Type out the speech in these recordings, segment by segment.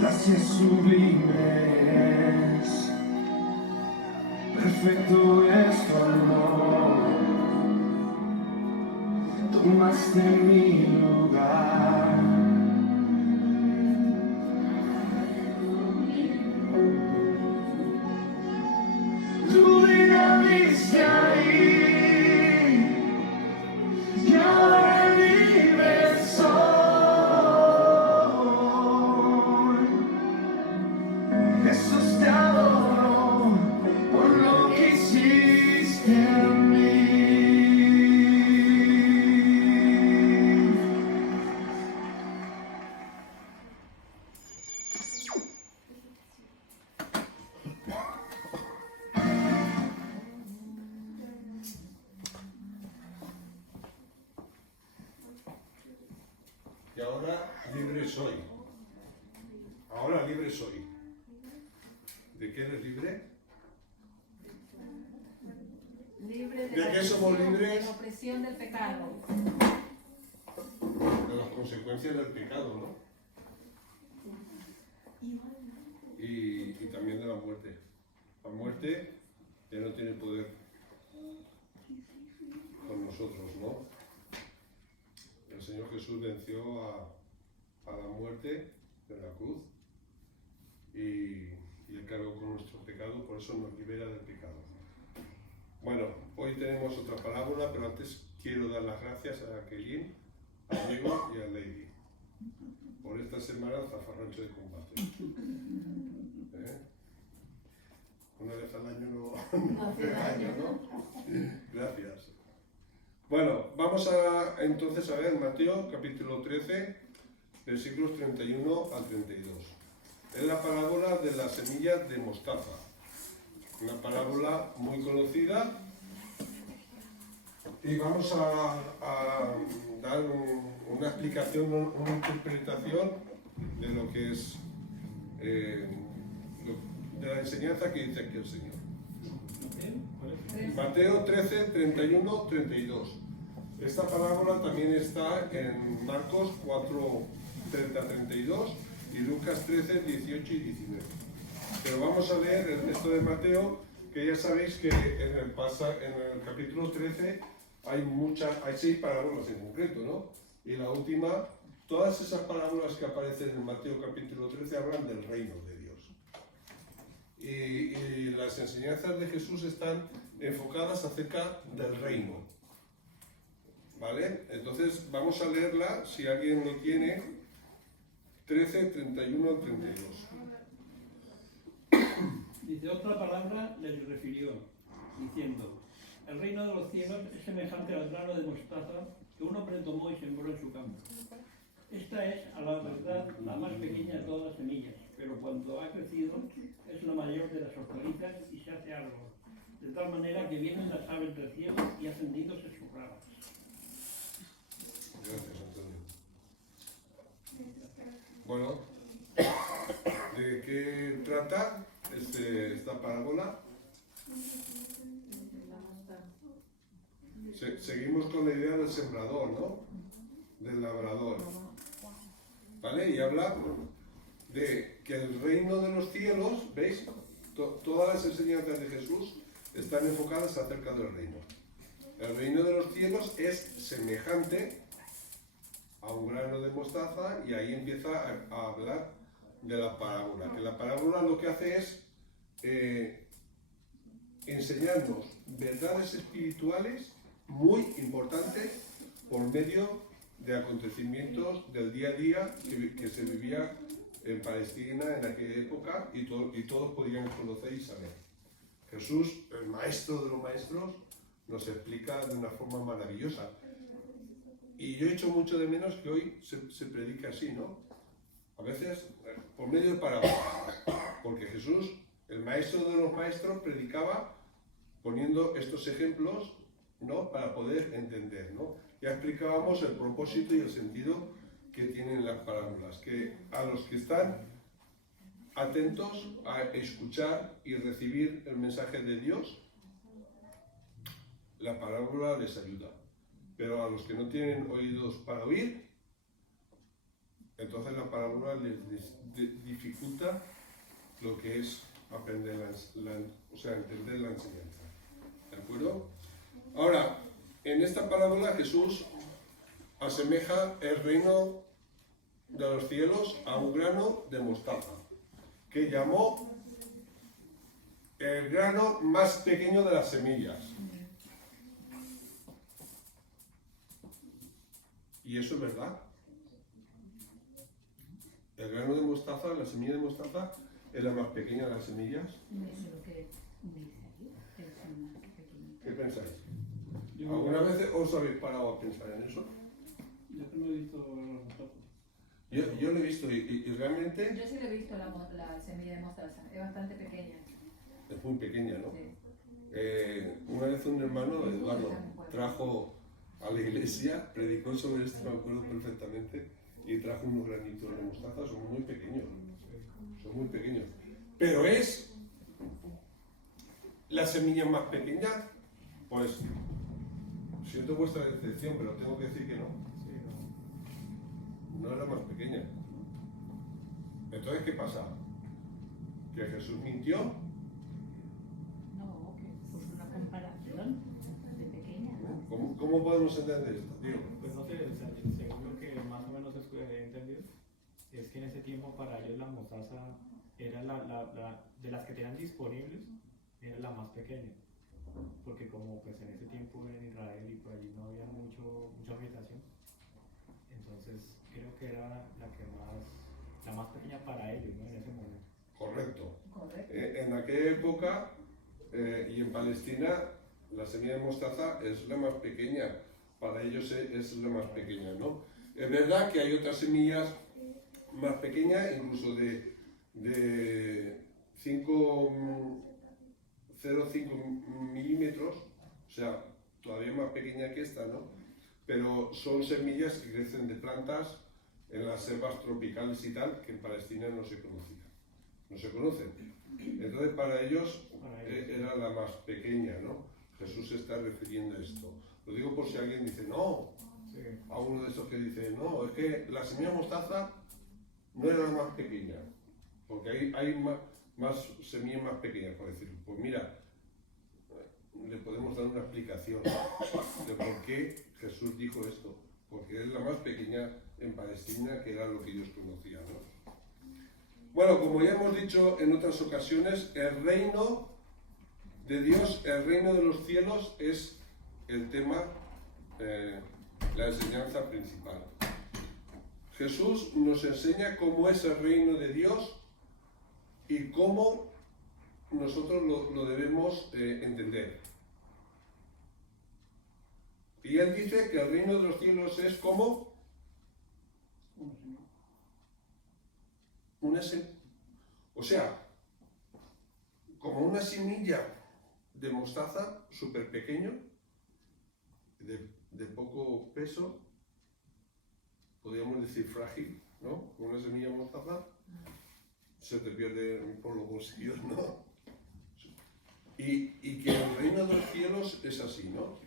Gracias sublimes, perfecto es tu amor, tomaste mi lugar. Tú viniste ahí y ahora libre soy. Jesús, te adoro por lo que hiciste en mí. Y ahora libre soy. Ahora libre soy. ¿De qué eres libre? Libre ¿De qué somos libres? de la opresión del pecado. De las consecuencias del pecado, ¿no? Y también de la muerte. La muerte ya no tiene poder con nosotros, ¿no? El Señor Jesús venció a la muerte de la cruz y Él cargó con nuestro pecado, por eso nos libera del pecado. Bueno, hoy tenemos otra parábola, pero antes quiero dar las gracias a Kelly, a Diego y a Lady por esta semana zafarrancho de combate. Una vez al año no hace daño, ¿no? Gracias. Bueno, vamos entonces a ver Mateo capítulo 13, versículos 31 al 32. Es la parábola de la semilla de mostaza. Una parábola muy conocida. Y vamos a dar una explicación, una interpretación de lo que es de la enseñanza que dice aquí el Señor. Mateo 13, 31, 32. Esta parábola también está en Marcos 4, 30, 32 y Lucas 13, 18 y 19. Pero vamos a leer el texto de Mateo, que ya sabéis que en el capítulo 13 hay 6 parábolas en concreto, ¿no? Y la última, todas esas parábolas que aparecen en Mateo capítulo 13 hablan del reino de Dios. Y las enseñanzas de Jesús están enfocadas acerca del reino. ¿Vale? Entonces vamos a leerla, si alguien lo tiene, 13, 31 al 32. Dice, otra palabra les refirió, diciendo, el reino de los cielos es semejante al grano de mostaza que un hombre tomó y sembró en su campo. Esta es, a la verdad, la más pequeña de todas las semillas, pero cuando ha crecido es la mayor de las hortalizas y se hace árbol, de tal manera que vienen las aves del cielo y hacen nidos en sus ramas. Gracias, Antonio. Bueno, ¿de qué trata esta parábola? Seguimos con la idea del sembrador, ¿no? Del labrador. ¿Vale? Y habla de que el reino de los cielos, ¿veis? Todas las enseñanzas de Jesús están enfocadas acerca del reino. El reino de los cielos es semejante a un grano de mostaza y ahí empieza a hablar de la parábola. Que la parábola lo que hace es enseñarnos verdades espirituales muy importantes por medio de acontecimientos del día a día que se vivía en Palestina en aquella época y todos podían conocer y saber. Jesús, el maestro de los maestros, nos explica de una forma maravillosa. Y yo echo mucho de menos que hoy se predica así, ¿no? A veces por medio de parábolas, porque Jesús, el maestro de los maestros, predicaba poniendo estos ejemplos, ¿no? Para poder entender, ¿no? Ya explicábamos el propósito y el sentido que tienen las parábolas, que a los que están atentos a escuchar y recibir el mensaje de Dios, la parábola les ayuda. Pero a los que no tienen oídos para oír, entonces la parábola les dificulta lo que es aprender entender la enseñanza. ¿De acuerdo? Ahora, en esta parábola Jesús asemeja el reino de los cielos a un grano de mostaza, que llamó el grano más pequeño de las semillas. Y eso es verdad. El grano de mostaza, la semilla de mostaza, es la más pequeña de las semillas. Eso es lo que dice aquí, que es el más pequeñito. ¿Qué pensáis? Yo ¿Alguna vez os habéis parado a pensar en eso? Yo no he visto los mostazos. Yo lo he visto y realmente Yo sí lo he visto la semilla de mostaza, es bastante pequeña. es muy pequeña, ¿no? Sí. Una vez un hermano, Eduardo, trajo a la iglesia, predicó sobre esto, me acuerdo perfectamente, y trajo unos granitos de mostaza, son muy pequeños, son muy pequeños. Pero es la semilla más pequeña, pues siento vuestra decepción, pero tengo que decir que no. No es la más pequeña. Entonces, ¿qué pasa? ¿Que Jesús mintió? No, que puso una comparación de pequeña, ¿no? ¿Cómo podemos entender esto, tío? Pues no sé, o sea, según lo que más o menos he entendido, es que en ese tiempo para ellos la mostaza era de las que tenían disponibles, era la más pequeña. Porque como pues en ese tiempo en Israel y por allí no había mucha vegetación, entonces creo que era la más pequeña para ellos, ¿no? En ese momento. Correcto. Correcto. En aquella época y en Palestina, la semilla de mostaza es la más pequeña. Para ellos es la más pequeña, ¿no? Es verdad que hay otras semillas más pequeñas, incluso de 0,5 milímetros, o sea, todavía más pequeña que esta, ¿no? Pero son semillas que crecen de plantas en las selvas tropicales y tal, que en Palestina no se conocían. No se conocen. Entonces, para ellos era la más pequeña, ¿no? Jesús se está refiriendo a esto. Lo digo por si alguien dice, no, Sí. a uno de esos que dice, no, es que la semilla de mostaza no era la más pequeña, porque hay más semillas más pequeñas, por decirlo. Pues mira, le podemos dar una explicación de por qué Jesús dijo esto, porque es la más pequeña en Palestina, que era lo que ellos conocían, ¿no? Bueno, como ya hemos dicho en otras ocasiones, el reino de Dios, el reino de los cielos es el tema, la enseñanza principal. Jesús nos enseña cómo es el reino de Dios y cómo nosotros lo debemos entender. Y él dice que el reino de los cielos es como o sea, como una semilla de mostaza súper pequeño, de poco peso, podríamos decir frágil, ¿no? Con una semilla de mostaza se te pierde por los bolsillos, ¿no? Y que el reino de los cielos es así, ¿no?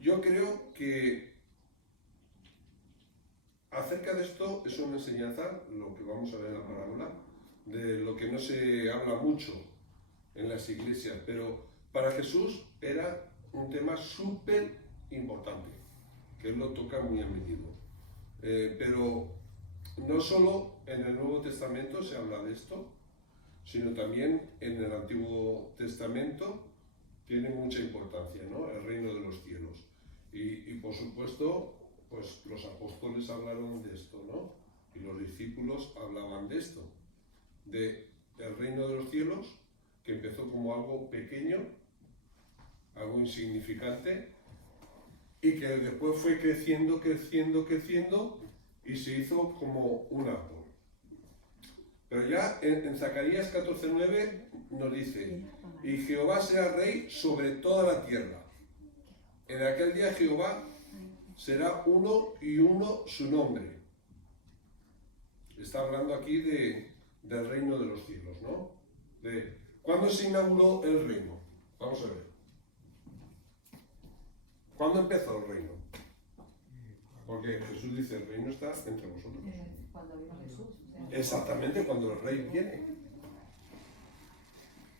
Yo creo que acerca de esto es una enseñanza, lo que vamos a ver en la parábola, de lo que no se habla mucho en las iglesias, pero para Jesús era un tema súper importante, que él lo toca muy a menudo. Pero no solo en el Nuevo Testamento se habla de esto, sino también en el Antiguo Testamento tiene mucha importancia, ¿no? El reino de los cielos. Y por supuesto, pues los apóstoles hablaron de esto, ¿no? Y los discípulos hablaban de esto, de el reino de los cielos, que empezó como algo pequeño, algo insignificante, y que después fue creciendo, creciendo, creciendo, y se hizo como un árbol. Pero ya en Zacarías 14:9 nos dice, y Jehová será rey sobre toda la tierra. En aquel día Jehová será uno y uno su nombre. Está hablando aquí del reino de los cielos, ¿no? ¿Cuándo se inauguró el reino? Vamos a ver. ¿Cuándo empezó el reino? Porque Jesús dice, el reino está entre vosotros. Cuando vino Jesús. Exactamente, cuando el rey viene.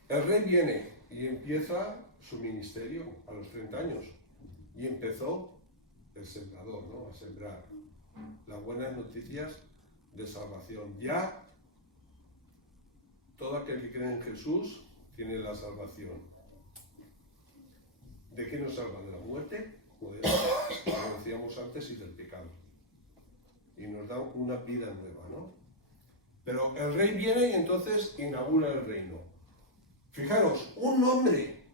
El rey viene y empieza su ministerio a los 30 años. Y empezó el sembrador, ¿no? A sembrar las buenas noticias de salvación. Ya todo aquel que cree en Jesús tiene la salvación. ¿De qué nos salva? ¿De la muerte? Como decíamos antes, y del pecado. Y nos da una vida nueva, ¿no? Pero el rey viene y entonces inaugura el reino. Fijaros, un hombre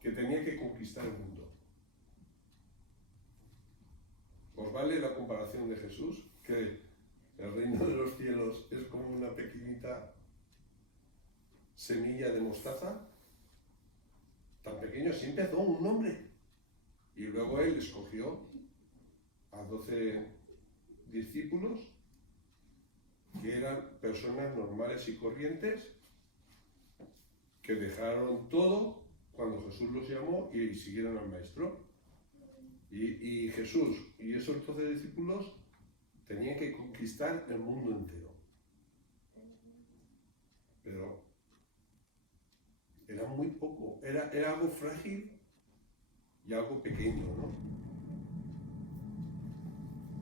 que tenía que conquistar el mundo. ¿Os vale la comparación de Jesús? Que el reino de los cielos es como una pequeñita semilla de mostaza. Tan pequeño, así empezó un hombre. Y luego él escogió a 12 discípulos que eran personas normales y corrientes que dejaron todo cuando Jesús los llamó y siguieron al Maestro. Y Jesús y esos 12 discípulos tenían que conquistar el mundo entero. Pero era muy poco, era algo frágil y algo pequeño, ¿no?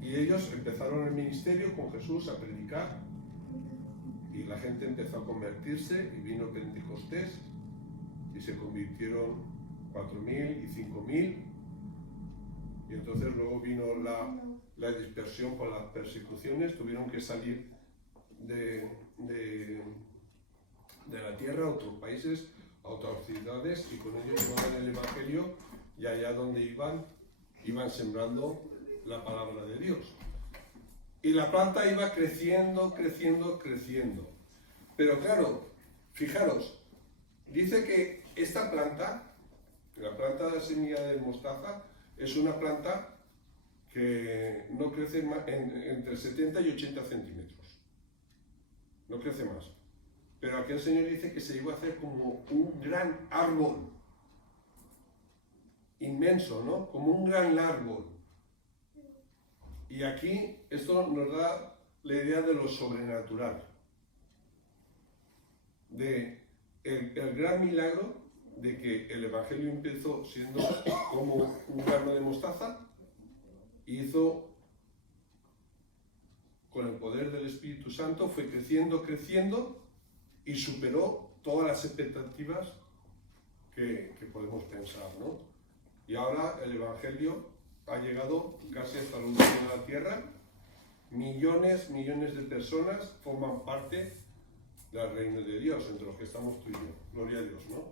Y ellos empezaron el ministerio con Jesús a predicar y la gente empezó a convertirse y vino Pentecostés y se convirtieron 4.000 y 5.000 y entonces luego vino la dispersión por las persecuciones, tuvieron que salir de la tierra a otros países, a otras ciudades y con ellos llevaban el Evangelio y allá donde iban sembrando la palabra de Dios. Y la planta iba creciendo, creciendo, creciendo. Pero claro, fijaros, dice que esta planta, la planta de la semilla de mostaza, es una planta que no crece más, entre 70 y 80 centímetros. No crece más. Pero aquí el Señor dice que se iba a hacer como un gran árbol. Inmenso, ¿no? Como un gran árbol. Y aquí esto nos da la idea de lo sobrenatural. De el gran milagro de que el Evangelio empezó siendo como un grano de mostaza y hizo, con el poder del Espíritu Santo, fue creciendo, creciendo y superó todas las expectativas que podemos pensar, ¿no? Y ahora el Evangelio ha llegado casi hasta el último de la tierra. Millones, millones de personas forman parte del reino de Dios, entre los que estamos tú y yo. Gloria a Dios, ¿no?